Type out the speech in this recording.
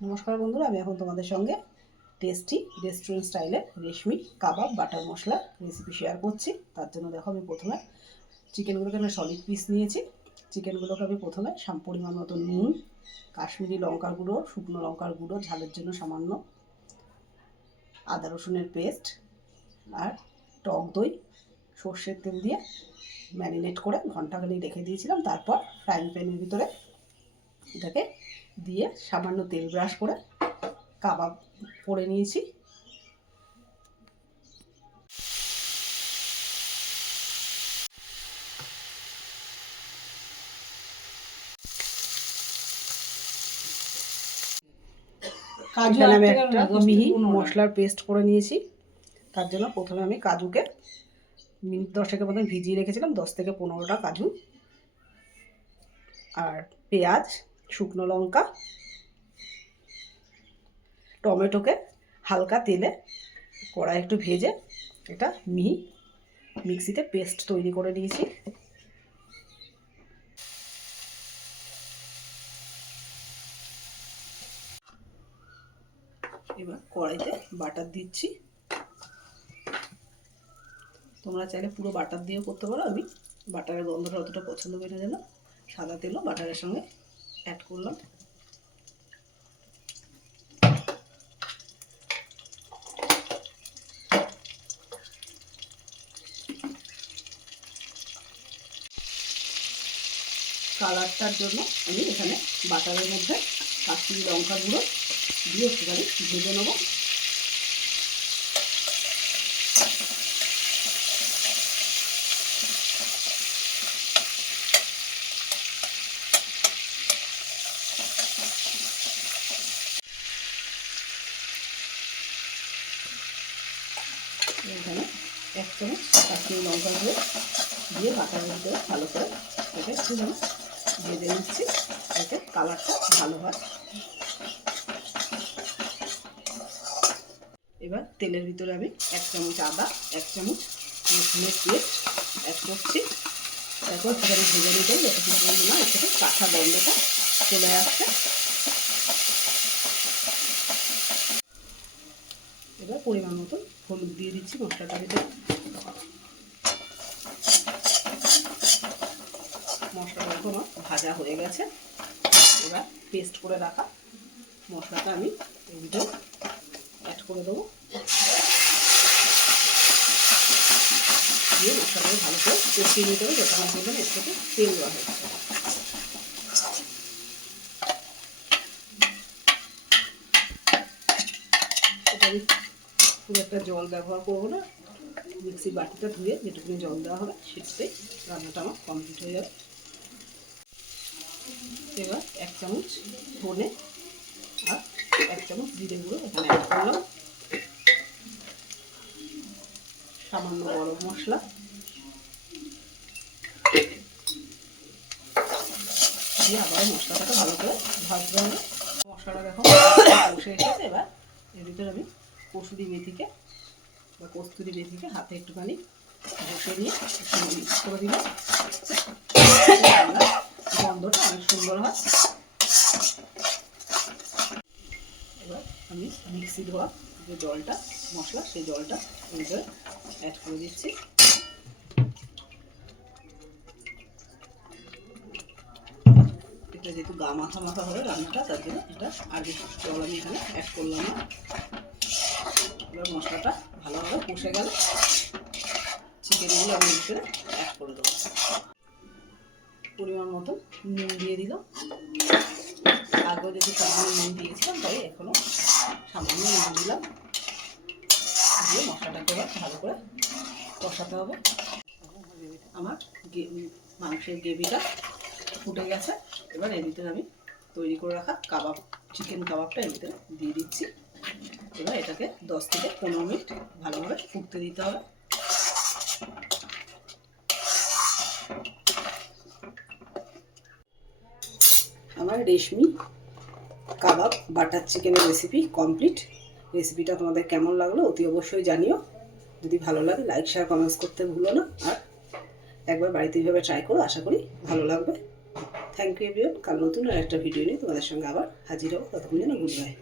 নমস্কার বন্ধুরা, আমি এখন তোমাদের সঙ্গে টেস্টি রেস্টুরেন্ট স্টাইলে রেশমি কাবাব বাটার মশলা রেসিপি শেয়ার করছি। তার জন্য দেখো, আমি প্রথমে চিকেনগুলোকে আমি সলিড পিস নিয়েছি। চিকেনগুলোকে আমি প্রথমে পরিমাণ মতো নুন, কাশ্মীরি লঙ্কার গুঁড়ো, শুকনো লঙ্কার গুঁড়ো, ঝালের জন্য সামান্য, আদা রসুনের পেস্ট আর টক দই, সর্ষের তেল দিয়ে ম্যারিনেট করে ঘন্টাখানেক রেখে দিয়েছিলাম। তারপর ফ্রাইং প্যানের ভিতরে এটাকে দিয়ে সামান্য তেল ব্রাশ করে কাবাব করে নিয়েছি। কাজু আমি একটা মিহি মশলার পেস্ট করে নিয়েছি। তার জন্য প্রথমে আমি কাজুকে মিনিট 10 মতন ভিজিয়ে রেখেছিলাম, 10 থেকে 15টা কাজু আর পেঁয়াজ, শুকনো লঙ্কা, টমেটোকে হালকা তেলে কড়াই একটু ভেজে এটা মিহি মিক্সিতে পেস্ট তৈরি করে নিয়েছি। এবার কড়াইতে বাটার দিচ্ছি। তোমরা চাইলে পুরো বাটার দিয়েও করতে পারো। আমি বাটারের গন্ধটা অতটা পছন্দ করি না, যেন সাদা তেলও বাটারের সঙ্গে অ্যাড করলাম। কালারটার জন্য আমি এখানে বাটারের মধ্যে কাশ্মীরি লঙ্কা গুঁড়ো দিয়ে একটুখানি ভেজে নেবো। এখানে 1 চামচ কাশ্মীরি লঙ্কা গুঁড়ো দিয়ে বাটারের ভিতরে ভালো করে এটা একটু ভেজে নিচ্ছি, যাতে কালারটা ভালো হয়। এবার তেলের ভিতরে আমি 1 চামচ আদা, 1 চামচ রসুনের পেস্ট অ্যাড করছি। তারপর সেখানে ভেজে নিতে যতক্ষণ পর্যন্ত না এর থেকে কাঁচা গন্ধটা চলে আসছে। এবার পরিমাণ মতো হলুদ দিয়ে দিচ্ছি মশলাটার ভিতরে। মশলাটা এখন ভাজা হয়ে গেছে। এবার পেস্ট করে রাখা মশলাটা আমি এর ভিতরে অ্যাড করে দেবো, দিয়ে মশলাটাকে ভালো করে কষিয়ে নিতে হবে যতক্ষণ পর্যন্ত এর থেকে তেল দেওয়া হচ্ছে। এটা আমি খুব একটা জল ব্যবহার করবো না, মিক্সির বাটিটা ধুয়ে যেটুকুনি জল দেওয়া হবে সেটাতেই রান্নাটা আমার কমপ্লিট হয়ে যাবে। এবার 1 চামচ ধনে আর 1 চামচ জিরে গুঁড়ো এখানে অ্যাড করলাম, সামান্য গরম মশলা দিয়ে আবার মশলাটাকে ভালো করে ভাজতে হবে। মশলাটা দেখো কষে এসেছে। এবার এর ভিতরে আমি কসুরি মেথিকে বা কস্তুরি মেথিকে হাতে একটুখানি বসে নিয়ে মিক্স করে দিব। গন্ধটা অনেক সুন্দর হয়। এবার আমি মিক্সি ধোয়া যে জলটা মশলা, সেই জলটা এর ভিতরে অ্যাড করে দিচ্ছি। এটা যেহেতু গা মাখা মাখা হবে রান্নাটা, তার জন্য এটা আর বেশি জল আমি এখানে অ্যাড করলাম না। এবার মশলাটা ভালোভাবে কষে গেলে চিকেনগুলো আমি ভিতরে অ্যাড করে দেবো। পরিমাণ মতো নুন দিয়ে দিলাম। আগেও যদি সামান্য নুন দিয়েছিলাম, তাই এখনও সামান্য নুন দিলাম। দিয়ে মশলাটাকে এবার ভালো করে কষাতে হবে। আমার মাংসের গ্রেভিটা ফুটে গেছে। এবার এর ভিতরে আমি তৈরি করে রাখা চিকেন কাবাবটা এর ভিতরে দিয়ে দিচ্ছি। এবার এটাকে 10 থেকে 15 মিনিট ভালোভাবে ফুটতে দিতে হবে। আমার রেশমি কাবাব বাটার চিকেনের রেসিপি কমপ্লিট। রেসিপিটা তোমাদের কেমন লাগলো অতি অবশ্যই জানিও। যদি ভালো লাগে লাইক, শেয়ার, কমেন্টস করতে ভুলো না। আর একবার বাড়িতে এইভাবে ট্রাই করো, আশা করি ভালো লাগবে। Thank you everyone. কাল নতুন আর একটা ভিডিও নিয়ে তোমাদের সঙ্গে আবার হাজির হবো। ততক্ষণ যেন গুড বাই।